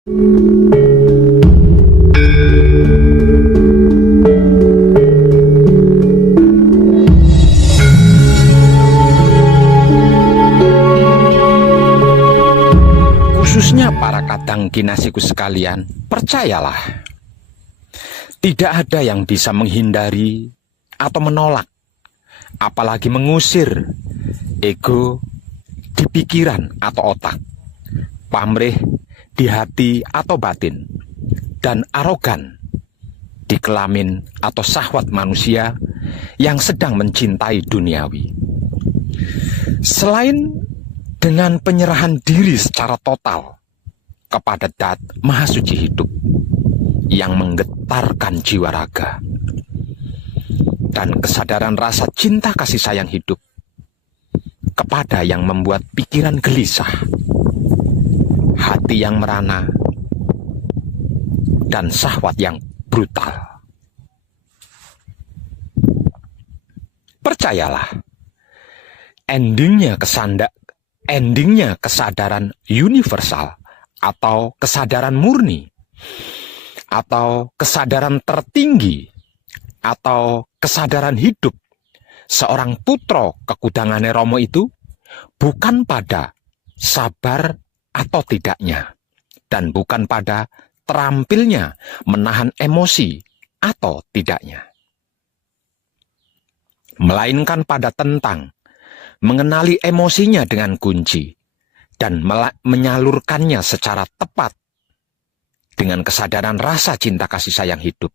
Khususnya para kadang kinasiku sekalian, percayalah, tidak ada yang bisa menghindari atau menolak, apalagi mengusir ego di pikiran atau otak, pamrih di hati atau batin, dan arogan di kelamin atau syahwat manusia yang sedang mencintai duniawi. Selain dengan penyerahan diri secara total kepada Dat Maha Suci Hidup yang menggetarkan jiwa raga, dan kesadaran rasa cinta kasih sayang hidup kepada yang membuat pikiran gelisah, hati yang merana, dan syahwat yang brutal. Percayalah, endingnya kesadaran universal atau kesadaran murni atau kesadaran tertinggi atau kesadaran hidup seorang putra kekudangane Romo itu bukan pada sabar atau tidaknya, dan bukan pada terampilnya menahan emosi atau tidaknya, melainkan pada tentang mengenali emosinya dengan kunci dan menyalurkannya secara tepat dengan kesadaran rasa cinta kasih sayang hidup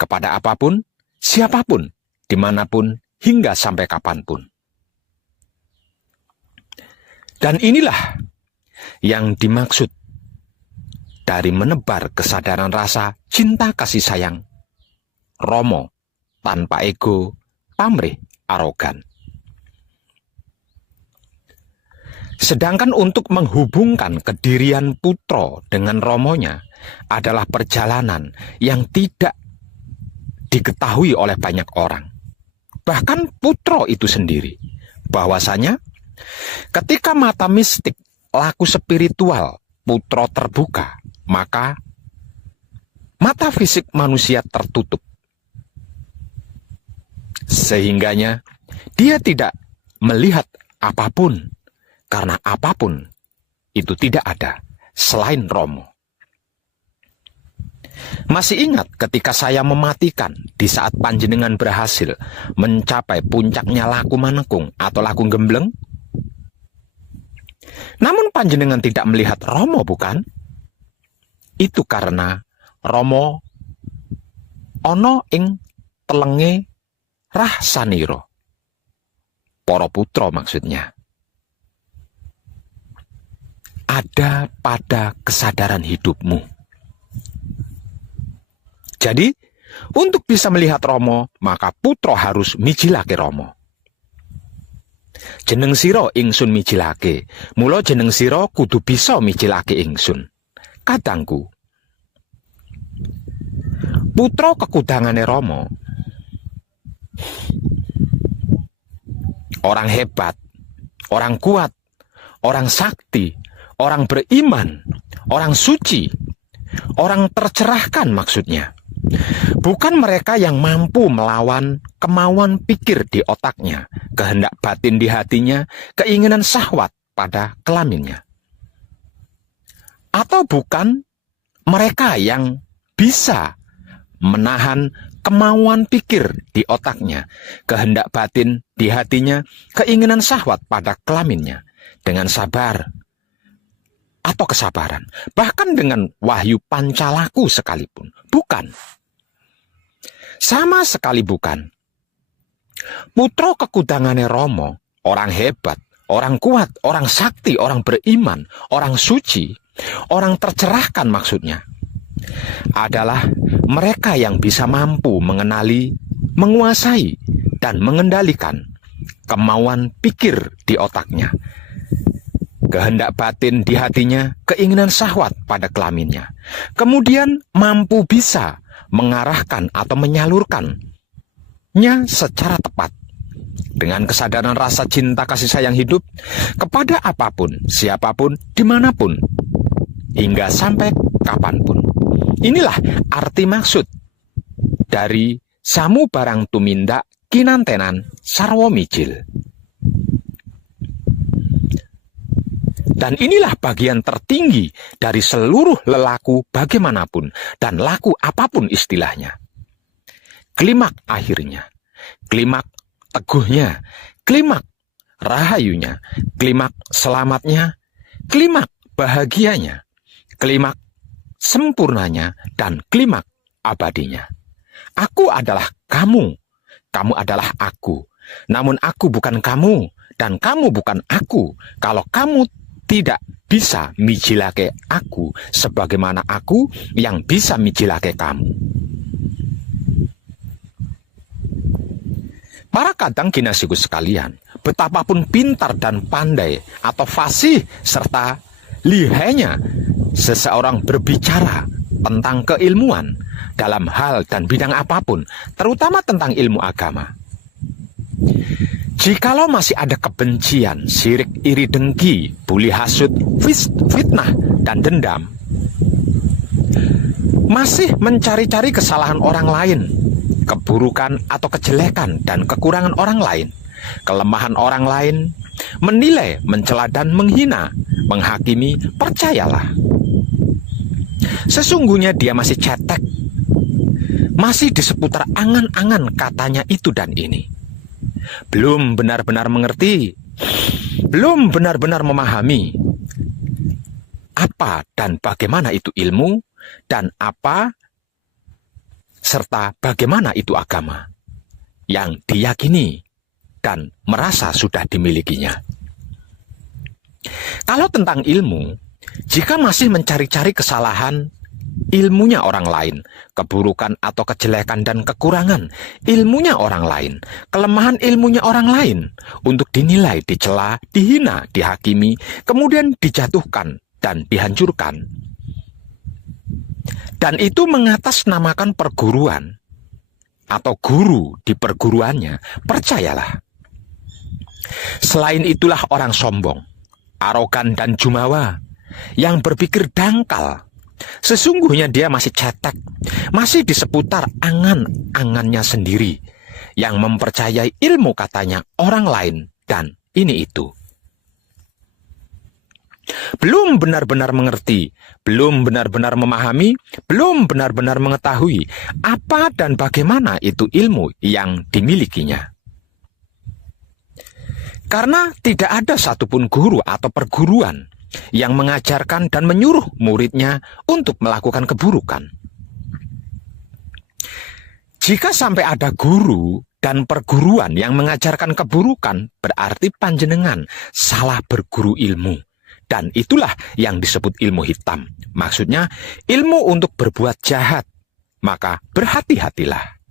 kepada apapun, siapapun, dimanapun, hingga sampai kapanpun. Dan inilah yang dimaksud dari menebar kesadaran rasa cinta kasih sayang Romo tanpa ego, pamrih, arogan. Sedangkan untuk menghubungkan kedirian putra dengan Romonya adalah perjalanan yang tidak diketahui oleh banyak orang. Bahkan putra itu sendiri, bahwasanya ketika mata mistik laku spiritual putra terbuka, maka mata fisik manusia tertutup. Sehingganya dia tidak melihat apapun, karena apapun itu tidak ada selain Romo. Masih ingat ketika saya mematikan di saat panjenengan berhasil mencapai puncaknya laku manekung atau laku gembleng? Namun panjenengan tidak melihat Romo, bukan? Itu karena Romo ono ing telenge rah saniro. Para putra maksudnya. Ada pada kesadaran hidupmu. Jadi, untuk bisa melihat Romo, maka putra harus mijilake Romo. Jeneng sira ingsun mijilake, mula jeneng sira kudu bisa mijilake ingsun. Kadangku, putra kekudangane Romo, orang hebat, orang kuat, orang sakti, orang beriman, orang suci, orang tercerahkan maksudnya. Bukan mereka yang mampu melawan kemauan pikir di otaknya, kehendak batin di hatinya, keinginan syahwat pada kelaminnya. Atau bukan mereka yang bisa menahan kemauan pikir di otaknya, kehendak batin di hatinya, keinginan syahwat pada kelaminnya, dengan sabar atau kesabaran, bahkan dengan wahyu pancalaku sekalipun. Bukan. Sama sekali bukan. Putra kekudangane Romo, orang hebat, orang kuat, orang sakti, orang beriman, orang suci, orang tercerahkan maksudnya, adalah mereka yang bisa mampu mengenali, menguasai, dan mengendalikan kemauan pikir di otaknya, kehendak batin di hatinya, keinginan syahwat pada kelaminnya. Kemudian mampu bisa mengarahkan atau menyalurkannya secara tepat dengan kesadaran rasa cinta kasih sayang hidup kepada apapun, siapapun, dimanapun, hingga sampai kapanpun. Inilah arti maksud dari samu barang tumindak kinantenan sarwa mijil. Dan inilah bagian tertinggi dari seluruh lelaku bagaimanapun dan laku apapun istilahnya. Klimak akhirnya, klimak teguhnya, klimak rahayunya, klimak selamatnya, klimak bahagianya, klimak sempurnanya, dan klimak abadinya. Aku adalah kamu, kamu adalah aku. Namun aku bukan kamu, dan kamu bukan aku. Kalau kamu tidak bisa mijilake aku sebagaimana aku yang bisa mijilake kamu. Para kadang kinasiku sekalian, betapapun pintar dan pandai atau fasih serta lihainya seseorang berbicara tentang keilmuan dalam hal dan bidang apapun, terutama tentang ilmu agama, jikalau masih ada kebencian, sirik, iri, dengki, buli, hasut, fitnah, dan dendam, masih mencari-cari kesalahan orang lain, keburukan atau kejelekan dan kekurangan orang lain, kelemahan orang lain, menilai, mencela, dan menghina, menghakimi, percayalah, sesungguhnya dia masih cetek, masih di seputar angan-angan katanya itu dan ini. Belum benar-benar mengerti, belum benar-benar memahami apa dan bagaimana itu ilmu, dan apa serta bagaimana itu agama yang diyakini dan merasa sudah dimilikinya. Kalau tentang ilmu, jika masih mencari-cari kesalahan ilmunya orang lain, keburukan atau kejelekan dan kekurangan ilmunya orang lain, kelemahan ilmunya orang lain, untuk dinilai, dicela, dihina, dihakimi, kemudian dijatuhkan dan dihancurkan, dan itu mengatasnamakan perguruan atau guru di perguruannya, percayalah, selain itulah orang sombong, arogan, dan jumawa yang berpikir dangkal. Sesungguhnya dia masih cetek, masih di seputar angan-angannya sendiri, yang mempercayai ilmu katanya orang lain dan ini itu. Belum benar-benar mengerti, belum benar-benar memahami, belum benar-benar mengetahui apa dan bagaimana itu ilmu yang dimilikinya. Karena tidak ada satupun guru atau perguruan yang mengajarkan dan menyuruh muridnya untuk melakukan keburukan. Jika sampai ada guru dan perguruan yang mengajarkan keburukan, berarti panjenengan salah berguru ilmu. Dan itulah yang disebut ilmu hitam. Maksudnya ilmu untuk berbuat jahat. Maka berhati-hatilah.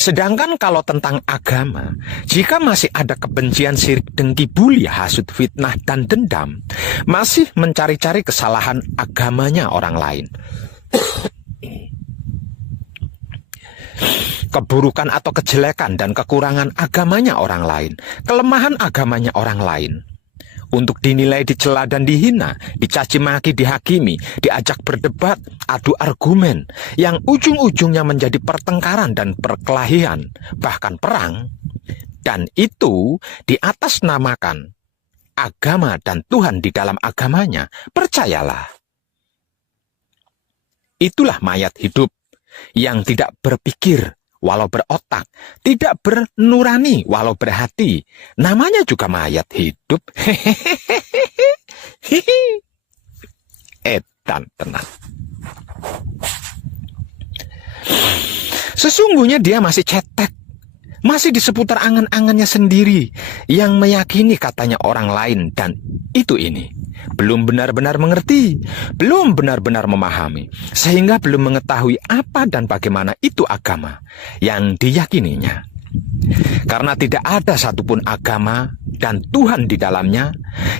Sedangkan kalau tentang agama, jika masih ada kebencian, sirik, dengki, buli, hasut, fitnah, dan dendam, masih mencari-cari kesalahan agamanya orang lain, keburukan atau kejelekan dan kekurangan agamanya orang lain, kelemahan agamanya orang lain, untuk dinilai, dicela, dan dihina, dicaci maki, dihakimi, diajak berdebat, adu argumen, yang ujung-ujungnya menjadi pertengkaran dan perkelahian, bahkan perang, dan itu diatasnamakan agama dan Tuhan di dalam agamanya, percayalah, itulah mayat hidup yang tidak berpikir walau berotak, tidak bernurani walau berhati. Namanya juga mayat hidup. Edan tenang. Sesungguhnya dia masih cetek, masih di seputar angan-angannya sendiri, yang meyakini katanya orang lain dan itu ini. Belum benar-benar mengerti, belum benar-benar memahami, sehingga belum mengetahui apa dan bagaimana itu agama yang diyakininya. Karena tidak ada satupun agama dan Tuhan di dalamnya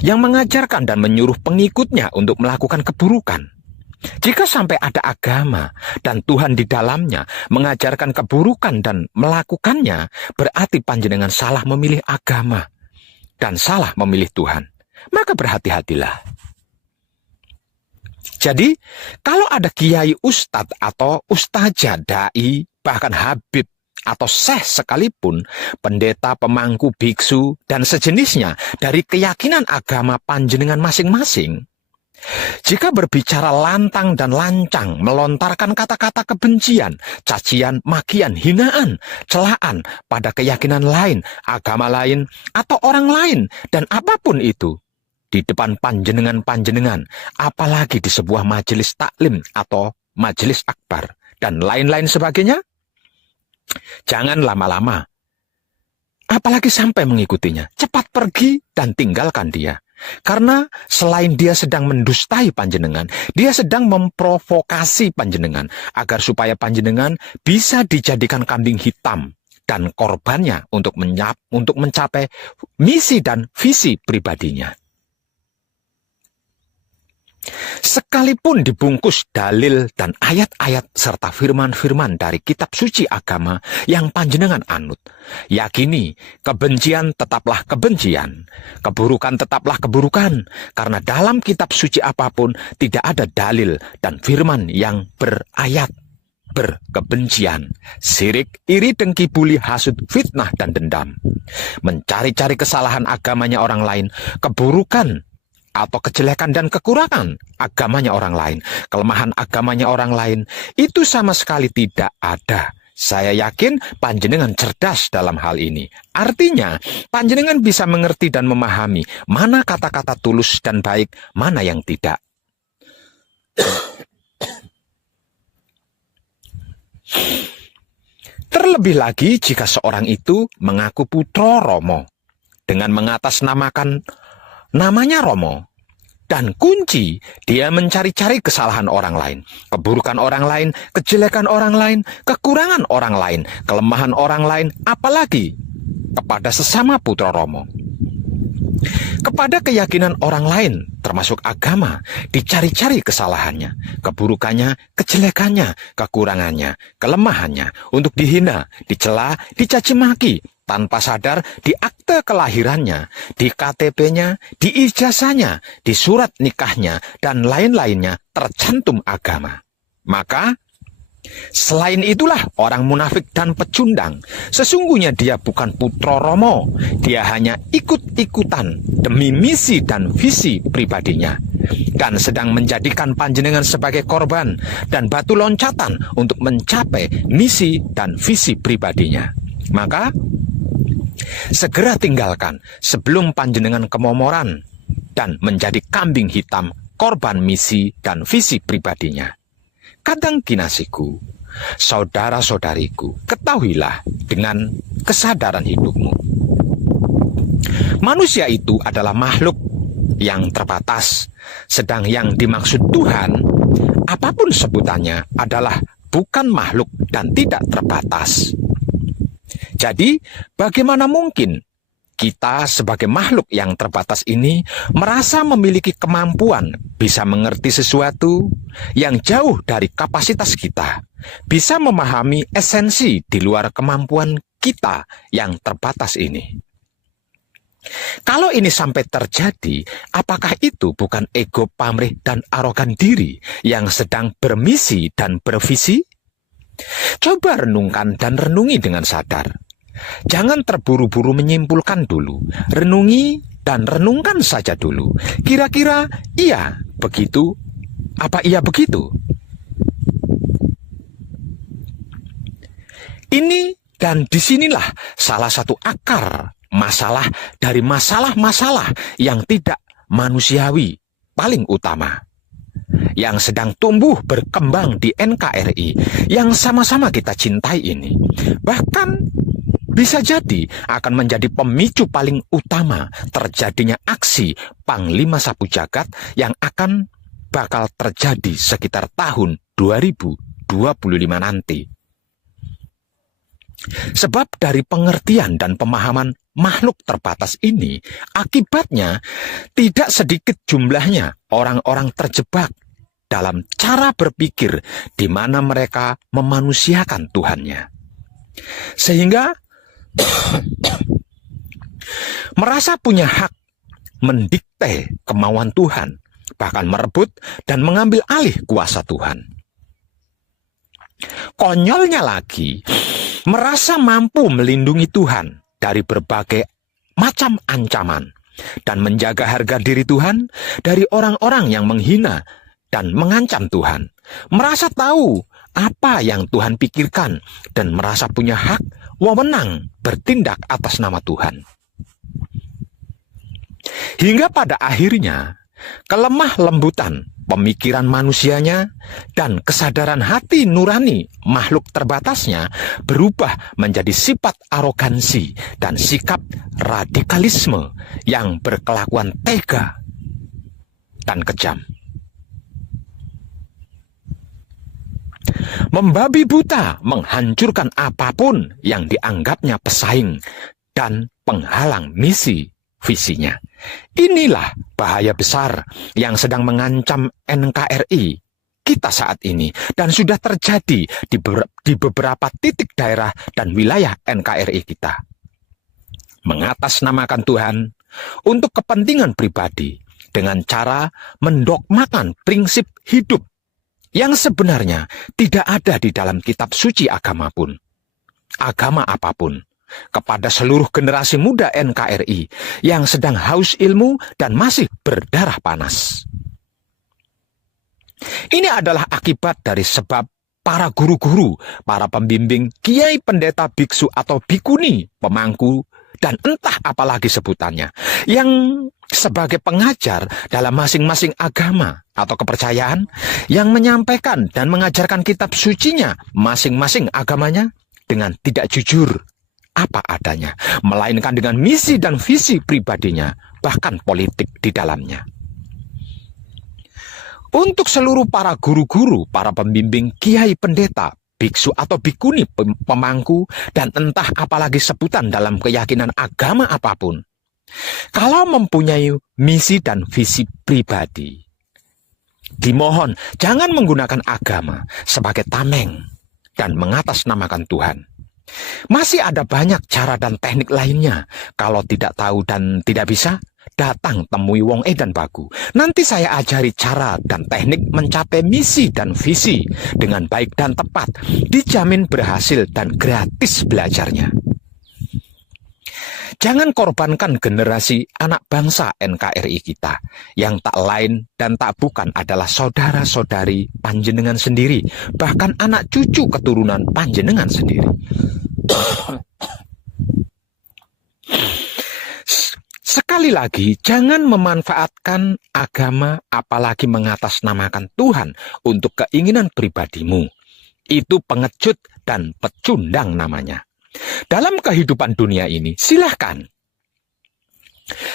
yang mengajarkan dan menyuruh pengikutnya untuk melakukan keburukan. Jika sampai ada agama dan Tuhan di dalamnya mengajarkan keburukan dan melakukannya, berarti panjenengan salah memilih agama dan salah memilih Tuhan. Maka berhati-hatilah. Jadi, kalau ada kiai ustadz atau ustazah, dai, bahkan habib atau syekh sekalipun, pendeta, pemangku, biksu, dan sejenisnya dari keyakinan agama panjenengan masing-masing, jika berbicara lantang dan lancang, melontarkan kata-kata kebencian, cacian, makian, hinaan, celaan pada keyakinan lain, agama lain, atau orang lain, dan apapun itu, di depan panjenengan-panjenengan, apalagi di sebuah majelis taklim atau majelis akbar, dan lain-lain sebagainya, jangan lama-lama, apalagi sampai mengikutinya. Cepat pergi dan tinggalkan dia. Karena selain dia sedang mendustai panjenengan, dia sedang memprovokasi panjenengan, agar supaya panjenengan bisa dijadikan kambing hitam dan korbannya untuk mencapai misi dan visi pribadinya. Sekalipun dibungkus dalil dan ayat-ayat serta firman-firman dari kitab suci agama yang panjenengan anut, yakini kebencian tetaplah kebencian, keburukan tetaplah keburukan, karena dalam kitab suci apapun tidak ada dalil dan firman yang berayat berkebencian, sirik, iri, dengki, buli, hasut, fitnah, dan dendam, mencari-cari kesalahan agamanya orang lain, keburukan atau kejelekan dan kekurangan agamanya orang lain, kelemahan agamanya orang lain, itu sama sekali tidak ada. Saya yakin panjenengan cerdas dalam hal ini. Artinya, panjenengan bisa mengerti dan memahami mana kata-kata tulus dan baik, mana yang tidak. Terlebih lagi jika seorang itu mengaku putra Romo dengan mengatasnamakan namanya Romo, dan kunci dia mencari-cari kesalahan orang lain, keburukan orang lain, kejelekan orang lain, kekurangan orang lain, kelemahan orang lain, apalagi kepada sesama putra Romo. Kepada keyakinan orang lain, termasuk agama, dicari-cari kesalahannya, keburukannya, kejelekannya, kekurangannya, kelemahannya, untuk dihina, dicela, dicaci maki, tanpa sadar di akte kelahirannya, di KTP-nya, di ijazahnya, di surat nikahnya, dan lain-lainnya tercantum agama. Maka, selain itulah orang munafik dan pecundang. Sesungguhnya dia bukan putra Romo. Dia hanya ikut-ikutan demi misi dan visi pribadinya, dan sedang menjadikan panjenengan sebagai korban dan batu loncatan untuk mencapai misi dan visi pribadinya. Maka, segera tinggalkan sebelum panjenengan kemomoran dan menjadi kambing hitam korban misi dan visi pribadinya. Kadang kinasiku, saudara-saudariku, ketahuilah dengan kesadaran hidupmu. Manusia itu adalah makhluk yang terbatas, sedang yang dimaksud Tuhan, apapun sebutannya, adalah bukan makhluk dan tidak terbatas. Jadi, bagaimana mungkin kita sebagai makhluk yang terbatas ini merasa memiliki kemampuan bisa mengerti sesuatu yang jauh dari kapasitas kita, bisa memahami esensi di luar kemampuan kita yang terbatas ini? Kalau ini sampai terjadi, apakah itu bukan ego pamrih dan arogan diri yang sedang bermisi dan bervisi? Coba renungkan dan renungi dengan sadar. Jangan terburu-buru menyimpulkan dulu. Renungi dan renungkan saja dulu. Kira-kira iya begitu? Apa iya begitu? Ini dan disinilah salah satu akar masalah dari masalah-masalah yang tidak manusiawi paling utama, yang sedang tumbuh berkembang di NKRI, yang sama-sama kita cintai ini. Bahkan bisa jadi akan menjadi pemicu paling utama terjadinya aksi Panglima Sapu Jagat yang akan bakal terjadi sekitar tahun 2025 nanti. Sebab dari pengertian dan pemahaman makhluk terbatas ini, akibatnya tidak sedikit jumlahnya orang-orang terjebak dalam cara berpikir di mana mereka memanusiakan Tuhannya. Sehingga merasa punya hak mendikte kemauan Tuhan, bahkan merebut dan mengambil alih kuasa Tuhan. Konyolnya lagi, merasa mampu melindungi Tuhan dari berbagai macam ancaman dan menjaga harga diri Tuhan dari orang-orang yang menghina dan mengancam Tuhan. Merasa tahu apa yang Tuhan pikirkan dan merasa punya hak wewenang bertindak atas nama Tuhan. Hingga pada akhirnya, kelemah lembutan pemikiran manusianya dan kesadaran hati nurani makhluk terbatasnya berubah menjadi sifat arogansi dan sikap radikalisme yang berkelakuan tega dan kejam. Membabi buta menghancurkan apapun yang dianggapnya pesaing dan penghalang misi visinya. Inilah bahaya besar yang sedang mengancam NKRI kita saat ini dan sudah terjadi di beberapa titik daerah dan wilayah NKRI kita. Mengatasnamakan Tuhan untuk kepentingan pribadi dengan cara mendogmakan prinsip hidup yang sebenarnya tidak ada di dalam kitab suci agama apapun. Kepada seluruh generasi muda NKRI yang sedang haus ilmu dan masih berdarah panas. Ini adalah akibat dari sebab para guru-guru, para pembimbing, kiai, pendeta, biksu atau bikuni, pemangku, dan entah apalagi sebutannya, yang sebagai pengajar dalam masing-masing agama atau kepercayaan, yang menyampaikan dan mengajarkan kitab sucinya masing-masing agamanya dengan tidak jujur apa adanya, melainkan dengan misi dan visi pribadinya, bahkan politik di dalamnya. Untuk seluruh para guru-guru, para pembimbing, kiai, pendeta, biksu atau bikuni, pemangku, dan entah apalagi sebutan dalam keyakinan agama apapun, kalau mempunyai misi dan visi pribadi, dimohon jangan menggunakan agama sebagai tameng dan mengatasnamakan Tuhan. Masih ada banyak cara dan teknik lainnya. Kalau tidak tahu dan tidak bisa, datang temui Wong Edan Bagu. Nanti saya ajari cara dan teknik mencapai misi dan visi dengan baik dan tepat. Dijamin berhasil dan gratis belajarnya. Jangan korbankan generasi anak bangsa NKRI kita yang tak lain dan tak bukan adalah saudara-saudari panjenengan sendiri, bahkan anak cucu keturunan panjenengan sendiri. Sekali lagi, jangan memanfaatkan agama apalagi mengatasnamakan Tuhan untuk keinginan pribadimu. Itu pengecut dan pecundang namanya. Dalam kehidupan dunia ini, silahkan.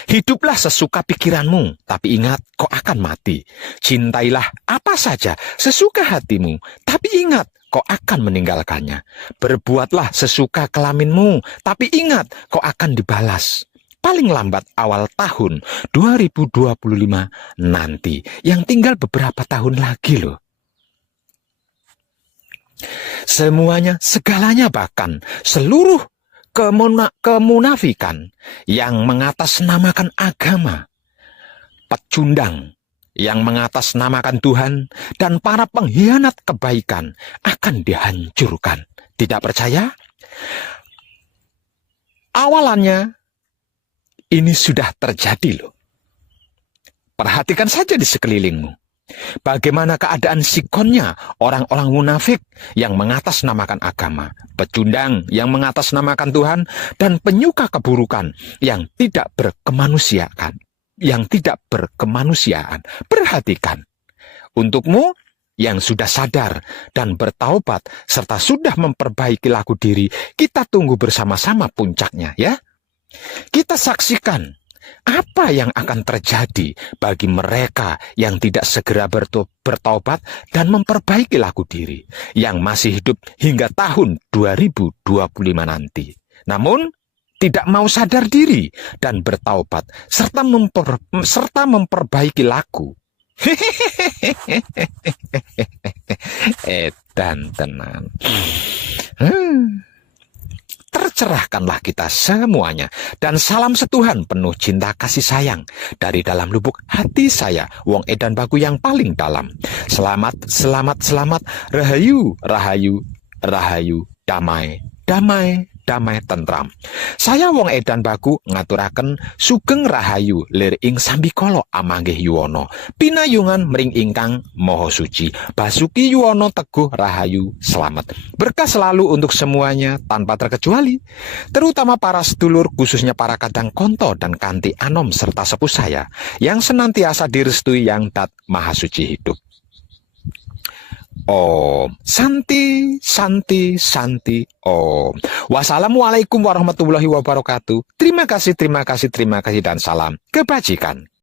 Hiduplah sesuka pikiranmu, tapi ingat kau akan mati. Cintailah apa saja sesuka hatimu, tapi ingat kau akan meninggalkannya. Berbuatlah sesuka kelaminmu, tapi ingat kau akan dibalas. Paling lambat awal tahun 2025 nanti, yang tinggal beberapa tahun lagi loh. Semuanya, segalanya, bahkan seluruh kemunafikan yang mengatasnamakan agama, pecundang yang mengatasnamakan Tuhan, dan para pengkhianat kebaikan akan dihancurkan. Tidak percaya? Awalannya ini sudah terjadi loh. Perhatikan saja di sekelilingmu. Bagaimana keadaan sikonnya orang-orang munafik yang mengatasnamakan agama, pecundang yang mengatasnamakan Tuhan, dan penyuka keburukan yang tidak berkemanusiaan. Perhatikan. Untukmu yang sudah sadar dan bertaubat serta sudah memperbaiki laku diri, kita tunggu bersama-sama puncaknya ya. Kita saksikan apa yang akan terjadi bagi mereka yang tidak segera bertaubat dan memperbaiki laku diri, yang masih hidup hingga tahun 2025 nanti. Namun, tidak mau sadar diri dan bertaubat serta memperbaiki laku. Edan tenan. Tercerah serahkanlah kita semuanya. Dan salam setuhan penuh cinta kasih sayang dari dalam lubuk hati saya, wong edan baku yang paling dalam. Selamat, selamat, selamat, rahayu, rahayu, rahayu, damai, damai, damai tentram. Saya wong edan baku ngaturaken sugeng rahayu lir ing sambikala amanggih yuwana. Pinayungan mring ingkang maha suci. Basuki yuwana teguh rahayu selamat. Berkah selalu untuk semuanya tanpa terkecuali. Terutama para sedulur, khususnya para kadang konto dan kanti anom serta sepuh saya yang senantiasa direstui yang dat maha suci hidup. Om Santi, Santi, Santi, Om. Wassalamualaikum warahmatullahi wabarakatuh. Terima kasih, dan salam kebajikan.